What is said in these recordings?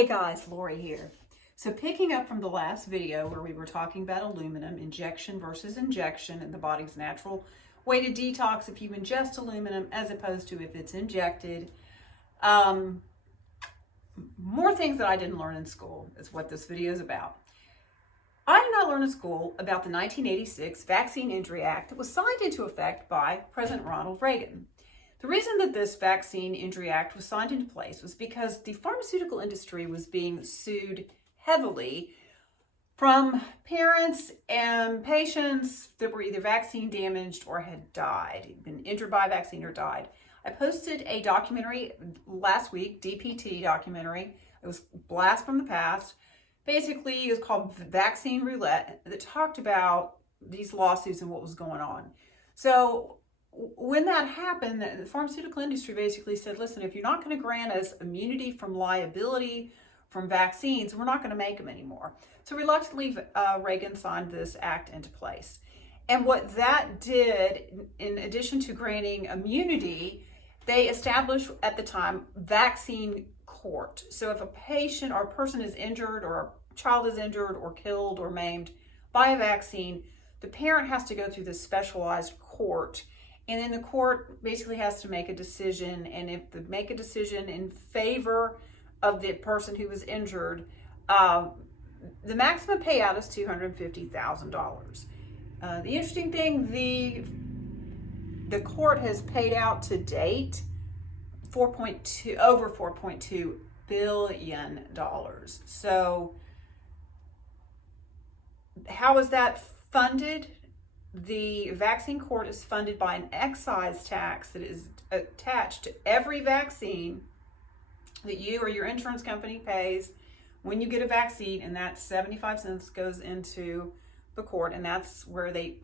Hey guys, Lori here. So picking up from the last video where we were talking about aluminum, injection versus injection, and the body's natural way to detox if you ingest aluminum as opposed to if it's injected. More things that I didn't learn in school is what this video is about. I did not learn in school about the 1986 Vaccine Injury Act that was signed into effect by President Ronald Reagan. The reason that this Vaccine Injury Act was signed into place was because the pharmaceutical industry was being sued heavily from parents and patients that were either vaccine damaged or had died, been injured by a vaccine or died. I posted a documentary last week, DPT documentary. It was Blast from the Past. Basically, it was called Vaccine Roulette, that talked about these lawsuits and what was going on. So when that happened, the pharmaceutical industry basically said, listen, if you're not going to grant us immunity from liability from vaccines, we're not going to make them anymore. So reluctantly, Reagan signed this act into place. And what that did, in addition to granting immunity, they established at the time vaccine court. So if a patient or a person is injured or a child is injured or killed or maimed by a vaccine, the parent has to go through this specialized court. And then the court basically has to make a decision. And if they make a decision in favor of the person who was injured, the maximum payout is $250,000. The interesting thing, the court has paid out to date over $4.2 billion. So how is that funded? The vaccine court is funded by an excise tax that is attached to every vaccine that you or your insurance company pays when you get a vaccine, and that 75 cents goes into the court, and that's where they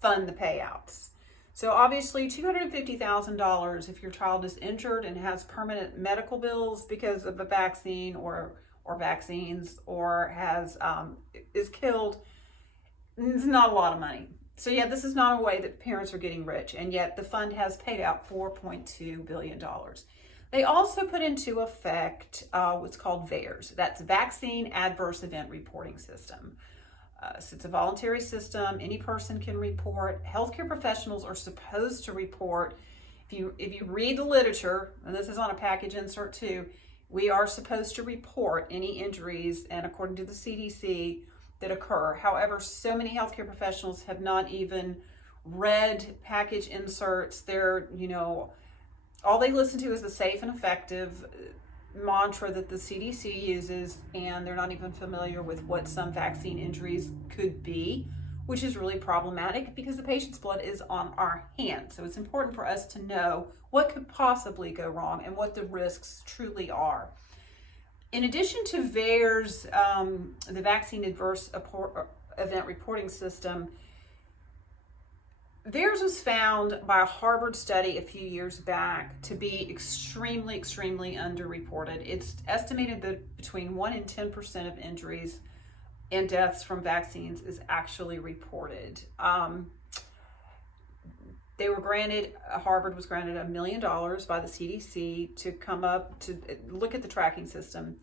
fund the payouts. So obviously $250,000 if your child is injured and has permanent medical bills because of a vaccine or vaccines, or is killed. It's not a lot of money. So yeah, this is not a way that parents are getting rich, and yet the fund has paid out $4.2 billion. They also put into effect what's called VAERS. That's Vaccine Adverse Event Reporting System. So it's a voluntary system. Any person can report. Healthcare professionals are supposed to report. If you read the literature, and this is on a package insert too, we are supposed to report any injuries, and according to the CDC, that occur. However, so many healthcare professionals have not even read package inserts. They're, all they listen to is the safe and effective mantra that the CDC uses, and they're not even familiar with what some vaccine injuries could be, which is really problematic because the patient's blood is on our hands. So it's important for us to know what could possibly go wrong and what the risks truly are. In addition to VAERS, the Vaccine Adverse Event Reporting System, VAERS was found by a Harvard study a few years back to be extremely, extremely underreported. It's estimated that between 1 and 10% of injuries and deaths from vaccines is actually reported. Harvard was granted $1 million by the CDC to come up to look at the tracking system.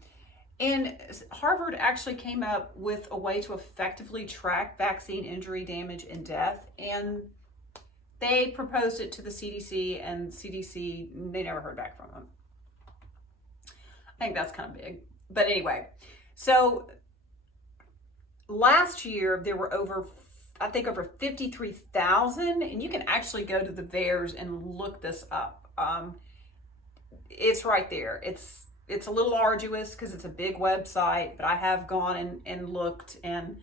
And Harvard actually came up with a way to effectively track vaccine injury, damage, and death. And they proposed it to the CDC, and CDC, they never heard back from them. I think that's kind of big. But anyway, so last year there were over 53,000, and you can actually go to the VAERS and look this up. It's right there. It's a little arduous because it's a big website, but I have gone and looked, and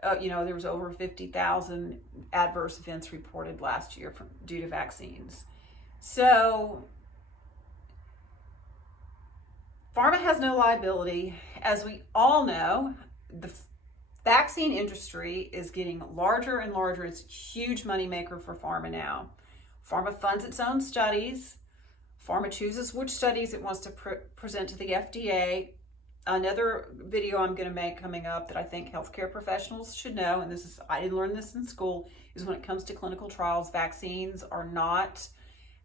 there was over 50,000 adverse events reported last year due to vaccines. So pharma has no liability. As we all know, the vaccine industry is getting larger and larger. It's a huge moneymaker for pharma now. Pharma funds its own studies. Pharma chooses which studies it wants to present to the FDA. Another video I'm going to make coming up that I think healthcare professionals should know, and I didn't learn this in school, is when it comes to clinical trials, vaccines are not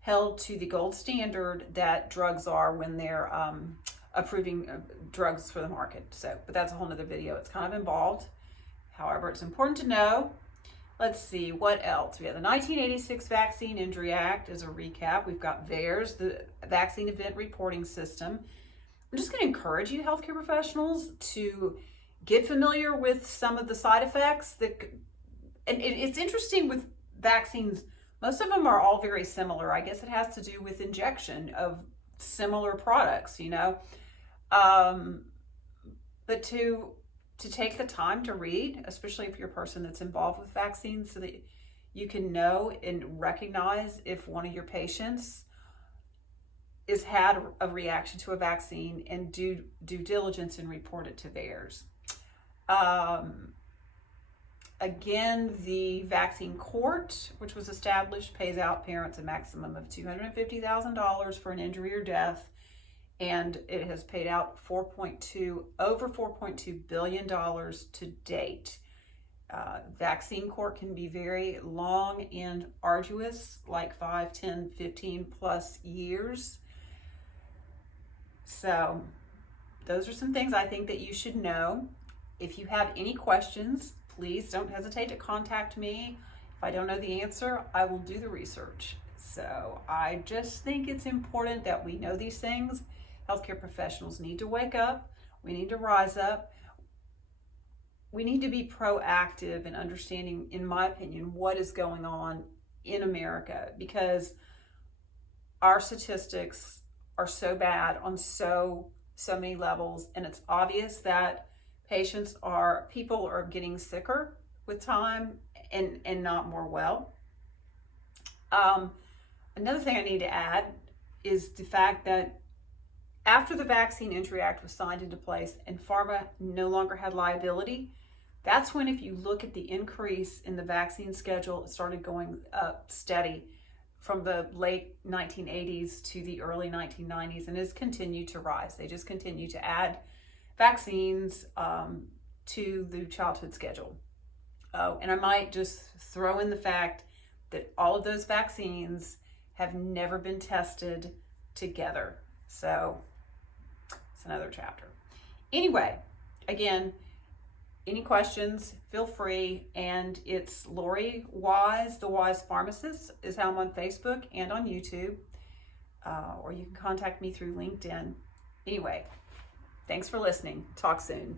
held to the gold standard that drugs are when they're approving drugs for the market. So, but that's a whole nother video. It's kind of involved. However, it's important to know. Let's see, what else? We have the 1986 Vaccine Injury Act as a recap. We've got VAERS, the Vaccine Event Reporting System. I'm just going to encourage you, healthcare professionals, to get familiar with some of the side effects. And it's interesting with vaccines, most of them are all very similar. I guess it has to do with injection of similar products, you know. But to take the time to read, especially if you're a person that's involved with vaccines, so that you can know and recognize if one of your patients has had a reaction to a vaccine, and do due diligence and report it to VAERS. Again, the vaccine court, which was established, pays out parents a maximum of $250,000 for an injury or death, and it has paid out over $4.2 billion to date. Vaccine court can be very long and arduous, like 5, 10, 15 plus years. So those are some things I think that you should know. If you have any questions, please don't hesitate to contact me. If I don't know the answer, I will do the research. So I just think it's important that we know these things. Healthcare professionals need to wake up. We need to rise up. We need to be proactive in understanding, in my opinion, what is going on in America, because our statistics are so bad on so many levels, and it's obvious that people are getting sicker with time and not more well. Another thing I need to add is the fact that after the Vaccine Injury Act was signed into place and pharma no longer had liability, that's when, if you look at the increase in the vaccine schedule, it started going up steady from the late 1980s to the early 1990s, and has continued to rise. They just continue to add vaccines to the childhood schedule. Oh, and I might just throw in the fact that all of those vaccines have never been tested together. So it's another chapter. Anyway, again, any questions, feel free. And it's Lori Wise, the Wise Pharmacist, is how I'm on Facebook and on YouTube. Or you can contact me through LinkedIn. Anyway, thanks for listening. Talk soon.